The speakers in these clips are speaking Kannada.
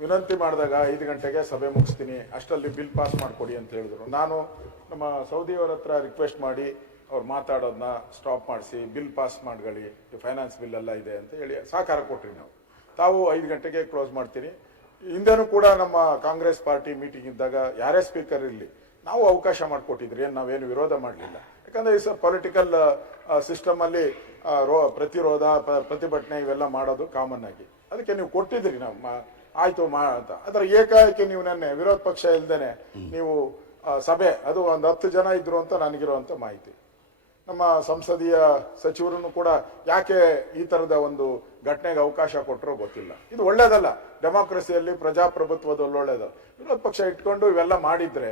ವಿನಂತಿ ಮಾಡಿದಾಗ 5 ಗಂಟೆಗೆ ಸಭೆ ಮುಗಿಸ್ತೀನಿ, ಅಷ್ಟರಲ್ಲಿ ಬಿಲ್ ಪಾಸ್ ಮಾಡಿಕೊಡಿ ಅಂತ ಹೇಳಿದ್ರು. ನಾನು ನಮ್ಮ ಸೌದಿಯವರ ಹತ್ರ ರಿಕ್ವೆಸ್ಟ್ ಮಾಡಿ ಅವ್ರು ಮಾತಾಡೋದನ್ನ ಸ್ಟಾಪ್ ಮಾಡಿಸಿ ಬಿಲ್ ಪಾಸ್ ಮಾಡ್ಕೊಳ್ಳಿ, ಫೈನಾನ್ಸ್ ಬಿಲ್ ಎಲ್ಲ ಇದೆ ಅಂತ ಹೇಳಿ ಸಹಕಾರ ಕೊಟ್ರಿ. ತಾವು 5 ಗಂಟೆಗೆ ಕ್ಲೋಸ್ ಮಾಡ್ತೀನಿ. ಹಿಂದೆನೂ ಕೂಡ ನಮ್ಮ ಕಾಂಗ್ರೆಸ್ ಪಾರ್ಟಿ ಮೀಟಿಂಗ್ ಇದ್ದಾಗ ಯಾರೇ ಸ್ಪೀಕರ್ ಇರಲಿ ನಾವು ಅವಕಾಶ ಮಾಡಿಕೊಟ್ಟಿದ್ರಿ, ನಾವೇನು ವಿರೋಧ ಮಾಡಲಿಲ್ಲ. ಯಾಕಂದರೆ ಈ ಪೊಲಿಟಿಕಲ್ ಸಿಸ್ಟಮಲ್ಲಿ ಪ್ರತಿರೋಧ ಪ್ರತಿಭಟನೆ ಇವೆಲ್ಲ ಮಾಡೋದು ಕಾಮನ್ ಆಗಿ, ಅದಕ್ಕೆ ನೀವು ಕೊಟ್ಟಿದ್ರಿ. ನಾವು ಆಯ್ತು ಅಂತ. ಅದರ ಏಕಾಏಕಿ ನೀವು ನೆನ್ನೆ ವಿರೋಧ ಪಕ್ಷ ಇಲ್ದೇನೆ ನೀವು ಸಭೆ, ಅದು ಒಂದು 10 ಜನ ಇದ್ರು ಅಂತ ನನಗಿರುವಂಥ ಮಾಹಿತಿ. ನಮ್ಮ ಸಂಸದೀಯ ಸಚಿವರನ್ನು ಕೂಡ ಯಾಕೆ ಈ ಥರದ ಒಂದು ಘಟನೆಗೆ ಅವಕಾಶ ಕೊಟ್ಟರೋ ಗೊತ್ತಿಲ್ಲ. ಇದು ಒಳ್ಳೇದಲ್ಲ, ಡೆಮಾಕ್ರಸಿಯಲ್ಲಿ ಪ್ರಜಾಪ್ರಭುತ್ವದಲ್ಲಿ ಒಳ್ಳೇದು. ವಿರೋಧ ಪಕ್ಷ ಇಟ್ಕೊಂಡು ಇವೆಲ್ಲ ಮಾಡಿದ್ರೆ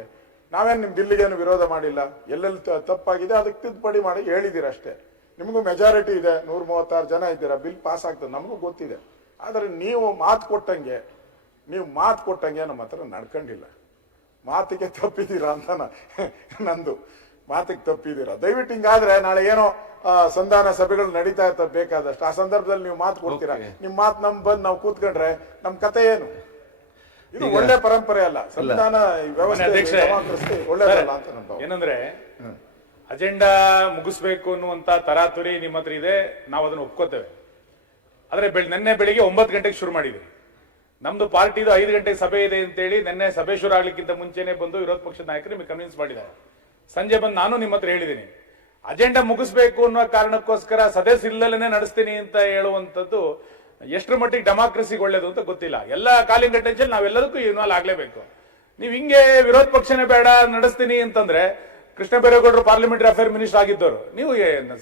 ನಾವೇನು ನಿಮ್ಮ ಬಿಲ್ಲಿಗೇನು ವಿರೋಧ ಮಾಡಿಲ್ಲ. ಎಲ್ಲೆಲ್ಲಿ ತಪ್ಪಾಗಿದೆ ಅದಕ್ಕೆ ತಿದ್ದುಪಡಿ ಮಾಡಿ ಹೇಳಿದ್ದೀರ ಅಷ್ಟೇ. ನಿಮಗೂ ಮೆಜಾರಿಟಿ ಇದೆ, 136 ಜನ ಇದ್ದೀರಾ, ಬಿಲ್ ಪಾಸ್ ಆಗ್ತದೆ, ನಮಗೂ ಗೊತ್ತಿದೆ. ಆದರೆ ನೀವು ಮಾತು ಕೊಟ್ಟಂಗೆ ನಮ್ಮ ಹತ್ರ ನಡ್ಕೊಂಡಿಲ್ಲ. ಮಾತಿಗೆ ತಪ್ಪಿದ್ದೀರಾ ಅಂತ ನಂದು, ಮಾತಿಗೆ ತಪ್ಪಿದ್ದೀರಾ. ದಯವಿಟ್ಟು ಹಿಂಗಾದ್ರೆ ನಾಳೆ ಏನೋ ಸಂಧಾನ ಸಭೆಗಳು ನಡೀತಾ ಇರ್ತವೆ ಬೇಕಾದಷ್ಟು, ಆ ಸಂದರ್ಭದಲ್ಲಿ ನೀವು ಮಾತು ಕೊಡ್ತೀರಾ. ನಿಮ್ಮ ಮಾತು ಬಂದು ನಾವು ಕೂತ್ಕೊಂಡ್ರೆ ನಮ್ಮ ಕತೆ ಏನು? ಇದು ಒಳ್ಳೆ ಪರಂಪರೆ ಅಲ್ಲ. ಸಂವಿಧಾನ ವ್ಯವಸ್ಥೆ ಒಳ್ಳೆದಲ್ಲ ಅಂತ ನಮ್ಮ ಏನಂದ್ರೆ, ಅಜೆಂಡಾ ಮುಗಿಸ್ಬೇಕು ಅನ್ನುವಂತ ತರಾತುರಿ ನಿಮ್ಮ ಹತ್ರ ಇದೆ, ನಾವು ಅದನ್ನು ಒಪ್ಕೋತೇವೆ. ಆದ್ರೆ ನಿನ್ನೆ ಬೆಳಿಗ್ಗೆ 9 ಗಂಟೆಗೆ ಶುರು ಮಾಡಿದ್ವಿ. ನಮ್ದು ಪಾರ್ಟಿದು 5 ಗಂಟೆಗೆ ಸಭೆ ಇದೆ ಅಂತೇಳಿ ನಿನ್ನೆ ಸಭೆ ಶುರು ಆಗ್ಲಿಕ್ಕಿಂತ ಮುಂಚೆನೆ ಬಂದು ವಿರೋಧ ಪಕ್ಷದ ನಾಯಕರು ನಿಮಗೆ ಕನ್ವಿನ್ಸ್ ಮಾಡಿದ್ದಾರೆ. ಸಂಜೆ ಬಂದು ನಾನು ನಿಮ್ಮ ಹತ್ರ ಹೇಳಿದ್ದೀನಿ, ಅಜೆಂಡಾ ಮುಗಿಸ್ಬೇಕು ಅನ್ನೋ ಕಾರಣಕ್ಕೋಸ್ಕರ ಸದಸ್ಯರಿಲ್ಲೇ ನಡೆಸ್ತೀನಿ ಅಂತ ಹೇಳುವಂಥದ್ದು ಎಷ್ಟರ ಮಟ್ಟಿಗೆ ಡೆಮಾಕ್ರಸಿಗೆ ಒಳ್ಳೇದು ಅಂತ ಗೊತ್ತಿಲ್ಲ. ಎಲ್ಲ ಕಾಲಿಂಗ್ ಅಟೆನ್ಷನ್ ನಾವೆಲ್ಲದಕ್ಕೂ ಇನ್ವಾಲ್ವ್ ಆಗ್ಲೇಬೇಕು. ನೀವು ಹಿಂಗೆ ವಿರೋಧ ಪಕ್ಷನೇ ಬೇಡ ನಡೆಸ್ತೀನಿ ಅಂತಂದ್ರೆ, ಕೃಷ್ಣ ಬೈರೇಗೌಡರು ಪಾರ್ಲಿಮೆಂಟರಿ ಅಫೇರ್ ಮಿನಿಸ್ಟರ್ ಆಗಿದ್ದವರು, ನೀವು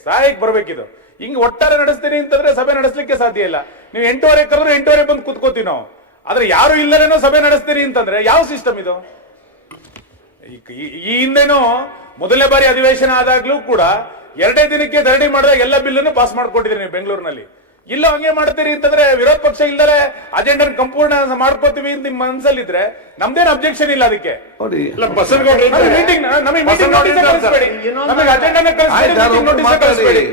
ಸಹಾಯಕ್ಕೆ ಬರ್ಬೇಕಿದ್ದು. ಹಿಂಗೆ ಒಟ್ಟಾರೆ ನಡೆಸ್ತೀನಿ ಅಂತಂದ್ರೆ ಸಭೆ ನಡೆಸಲಿಕ್ಕೆ ಸಾಧ್ಯ ಇಲ್ಲ. ನೀವು 8:15 ಕರೆದ್ರೆ 8:15 ಬಂದು ಕೂತ್ಕೋತೀವಿ ನಾವು. ಆದ್ರೆ ಯಾರು ಇಲ್ಲರೇನೋ ಸಭೆ ನಡೆಸ್ತೀರಿ ಅಂತಂದ್ರೆ ಯಾವ ಸಿಸ್ಟಮ್ ಇದು? ಈ ಹಿಂದೆನೂ ಮೊದಲನೇ ಬಾರಿ ಅಧಿವೇಶನ ಆದಾಗ್ಲೂ ಕೂಡ 2 ದಿನಕ್ಕೆ ಧರಣಿ ಮಾಡಿದಾಗ ಎಲ್ಲ ಬಿಲ್ಲನ್ನು ಪಾಸ್ ಮಾಡ್ಕೊಟ್ಟಿದ್ರಿ ನೀವು ಬೆಂಗಳೂರಿನಲ್ಲಿ. ಇಲ್ಲ ಹಂಗೆ ಮಾಡ್ತೀರಿ ಅಂತಂದ್ರೆ, ವಿರೋಧ ಪಕ್ಷ ಇಲ್ಲದೆ ಅಜೆಂಡಾ ಸಂಪೂರ್ಣ ಮಾಡ್ಕೋತೀವಿ ಅಂತ ನಿಮ್ಮ ಮನಸ್ಸಲ್ಲಿದ್ರೆ ನಮ್ದೇನು ಅಬ್ಜೆಕ್ಷನ್ ಇಲ್ಲ ಅದಕ್ಕೆ. ನಮಗೆ ಅಜೆಂಡಾನ ಕಳಿಸ್ಬೇಡಿ.